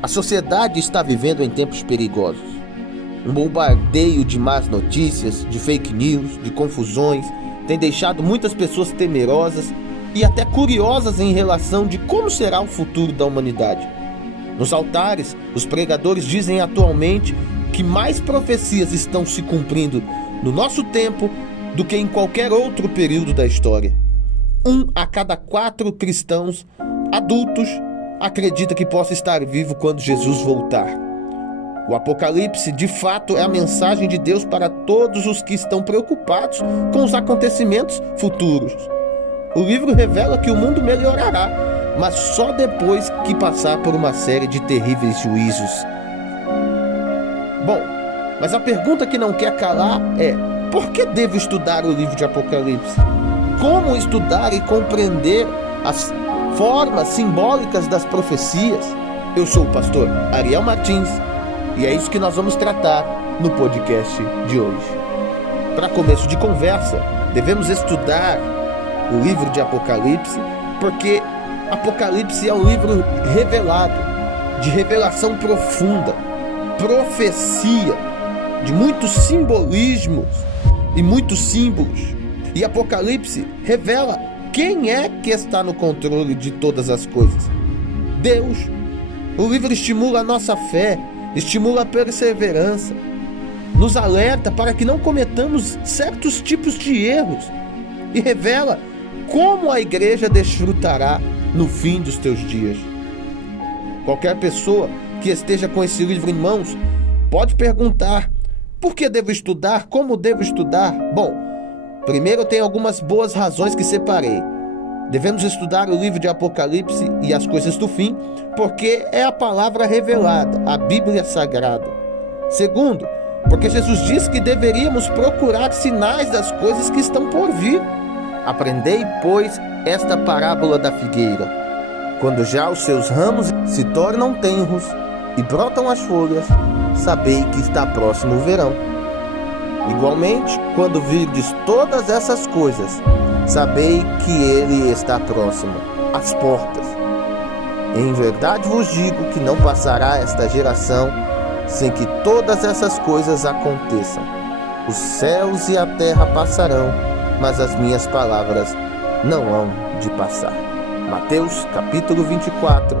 A sociedade está vivendo em tempos perigosos. Um bombardeio de más notícias, de fake news, de confusões, tem deixado muitas pessoas temerosas e até curiosas em relação de como será o futuro da humanidade. Nos altares, os pregadores dizem atualmente que mais profecias estão se cumprindo no nosso tempo do que em qualquer outro período da história. 1 a cada 4 cristãos adultos acredita que possa estar vivo quando Jesus voltar. O Apocalipse, de fato, é a mensagem de Deus para todos os que estão preocupados com os acontecimentos futuros. O livro revela que o mundo melhorará, mas só depois que passar por uma série de terríveis juízos. Bom, mas a pergunta que não quer calar é: por que devo estudar o livro de Apocalipse? Como estudar e compreender as formas simbólicas das profecias? Eu sou o pastor Ariel Martins e é isso que nós vamos tratar no podcast de hoje. Para começo de conversa, devemos estudar o livro de Apocalipse porque Apocalipse é um livro revelado, de revelação profunda, profecia, de muitos simbolismos e muitos símbolos. E Apocalipse revela quem é que está no controle de todas as coisas? Deus. O livro estimula a nossa fé, estimula a perseverança, nos alerta para que não cometamos certos tipos de erros e revela como a igreja desfrutará no fim dos teus dias. Qualquer pessoa que esteja com esse livro em mãos pode perguntar: por que devo estudar? Como devo estudar? Bom, primeiro, eu tenho algumas boas razões que separei. Devemos estudar o livro de Apocalipse e as coisas do fim, porque é a palavra revelada, a Bíblia Sagrada. Segundo, porque Jesus disse que deveríamos procurar sinais das coisas que estão por vir. Aprendei, pois, esta parábola da figueira. Quando já os seus ramos se tornam tenros e brotam as folhas, sabei que está próximo o verão. Igualmente, quando virdes todas essas coisas, sabei que ele está próximo, às portas. Em verdade vos digo que não passará esta geração sem que todas essas coisas aconteçam. Os céus e a terra passarão, mas as minhas palavras não hão de passar. Mateus capítulo 24,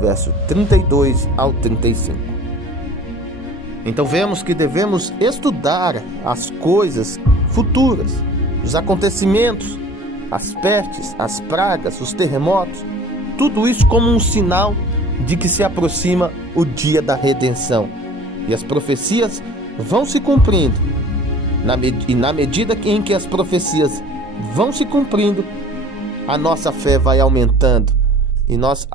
verso 32 ao 35. Então vemos que devemos estudar as coisas futuras, os acontecimentos, as pestes, as pragas, os terremotos, tudo isso como um sinal de que se aproxima o dia da redenção. E as profecias vão se cumprindo. E na medida em que as profecias vão se cumprindo, a nossa fé vai aumentando e nós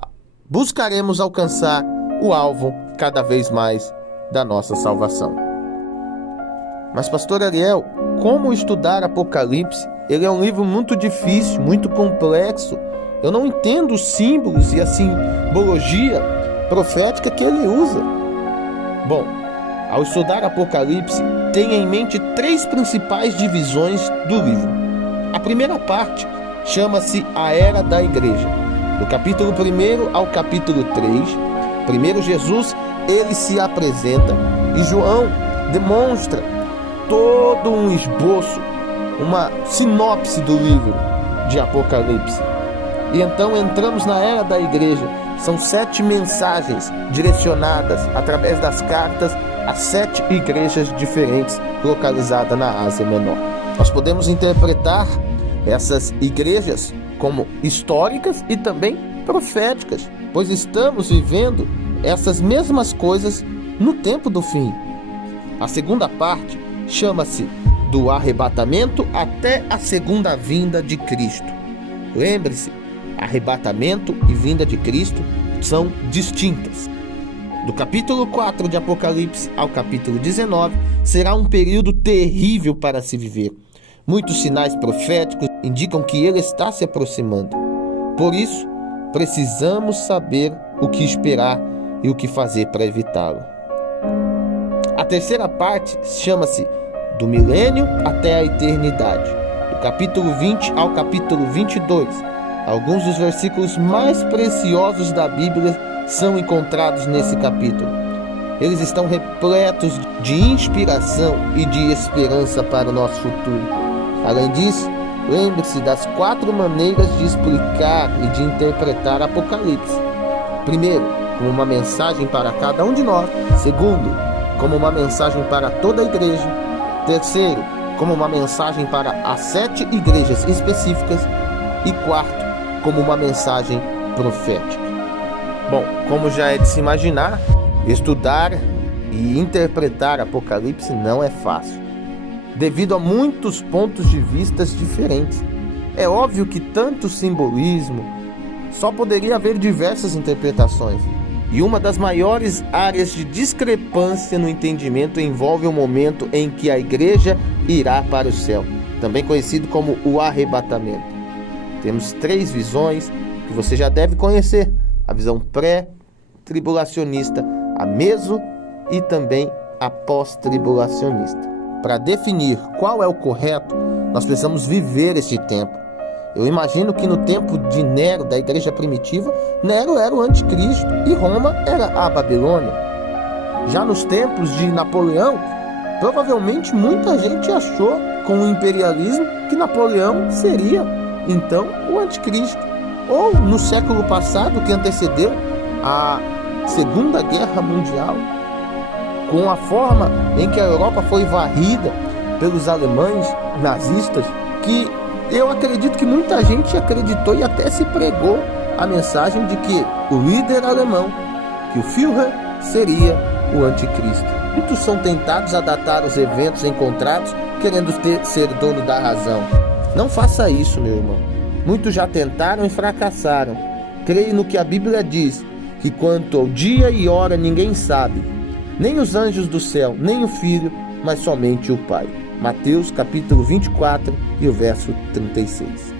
buscaremos alcançar o alvo cada vez mais da nossa salvação. Mas, pastor Ariel, como estudar Apocalipse? Ele é um livro muito difícil, muito complexo. Eu não entendo os símbolos e a simbologia profética que ele usa. Bom, ao estudar Apocalipse, tenha em mente 3 principais divisões do livro. A primeira parte chama-se a Era da Igreja. Do capítulo 1 ao capítulo 3, primeiro Jesus ele se apresenta e João demonstra todo um esboço, uma sinopse do livro de Apocalipse. E então entramos na Era da Igreja. São 7 mensagens direcionadas através das cartas a 7 igrejas diferentes localizadas na Ásia Menor. Nós podemos interpretar essas igrejas como históricas e também proféticas, pois estamos vivendo essas mesmas coisas no tempo do fim. A segunda parte chama-se do arrebatamento até a segunda vinda de Cristo. Lembre-se, arrebatamento e vinda de Cristo são distintas. Do capítulo 4 de Apocalipse ao capítulo 19 será um período terrível para se viver. Muitos sinais proféticos indicam que ele está se aproximando. Por isso, precisamos saber o que esperar e o que fazer para evitá-lo. A terceira parte chama-se do milênio até a eternidade, do capítulo 20 ao capítulo 22. Alguns dos versículos mais preciosos da Bíblia são encontrados nesse capítulo. Eles estão repletos de inspiração e de esperança para o nosso futuro. Além disso, lembre-se das 4 maneiras de explicar e de interpretar Apocalipse. Primeiro, como uma mensagem para cada um de nós. Segundo, como uma mensagem para toda a igreja. Terceiro, como uma mensagem para as 7 igrejas específicas. E quarto, como uma mensagem profética. Bom, como já é de se imaginar, estudar e interpretar Apocalipse não é fácil, devido a muitos pontos de vista diferentes. É óbvio que tanto simbolismo, só poderia haver diversas interpretações. E uma das maiores áreas de discrepância no entendimento envolve o momento em que a igreja irá para o céu, também conhecido como o arrebatamento. Temos 3 visões que você já deve conhecer: a visão pré-tribulacionista, a meso e também a pós-tribulacionista. Para definir qual é o correto, nós precisamos viver este tempo. Eu imagino que no tempo de Nero, da igreja primitiva, Nero era o anticristo e Roma era a Babilônia. Já nos tempos de Napoleão, provavelmente muita gente achou, com o imperialismo, que Napoleão seria então o anticristo. Ou no século passado, que antecedeu a Segunda Guerra Mundial, com a forma em que a Europa foi varrida pelos alemães nazistas, que eu acredito que muita gente acreditou e até se pregou a mensagem de que o líder alemão, que o Führer, seria o anticristo. Muitos são tentados a datar os eventos encontrados querendo ser dono da razão. Não faça isso, meu irmão. Muitos já tentaram e fracassaram. Creio no que a Bíblia diz, que quanto ao dia e hora ninguém sabe, nem os anjos do céu, nem o Filho, mas somente o Pai. Mateus capítulo 24 e o verso 36.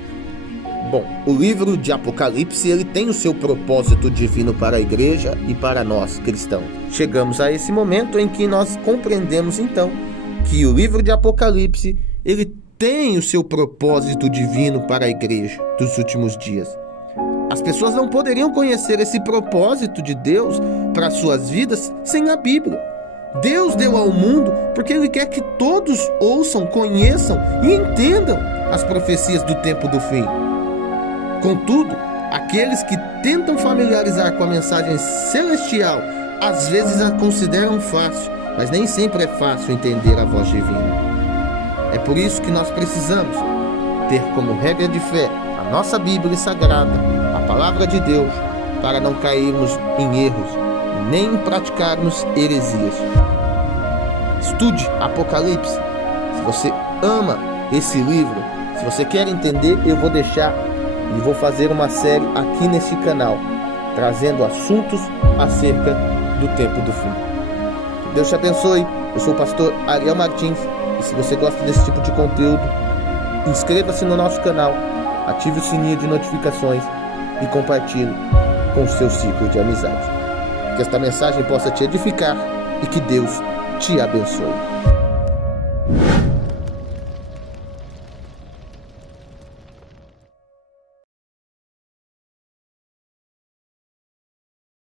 Bom, o livro de Apocalipse, ele tem o seu propósito divino para a igreja e para nós cristãos. Chegamos a esse momento em que nós compreendemos então que o livro de Apocalipse, ele tem o seu propósito divino para a igreja dos últimos dias. As pessoas não poderiam conhecer esse propósito de Deus para suas vidas sem a Bíblia. Deus deu ao mundo porque Ele quer que todos ouçam, conheçam e entendam as profecias do tempo do fim. Contudo, aqueles que tentam familiarizar com a mensagem celestial, às vezes a consideram fácil, mas nem sempre é fácil entender a voz divina. É por isso que nós precisamos ter como regra de fé a nossa Bíblia Sagrada, a Palavra de Deus, para não cairmos em erros e nem praticarmos heresias. Estude Apocalipse. Se você ama esse livro, se você quer entender, eu vou deixar e vou fazer uma série aqui nesse canal, trazendo assuntos acerca do tempo do fim. Deus te abençoe. Eu sou o pastor Ariel Martins. E se você gosta desse tipo de conteúdo, inscreva-se no nosso canal, ative o sininho de notificações e compartilhe com o seu ciclo de amizade. Que esta mensagem possa te edificar e que Deus te abençoe.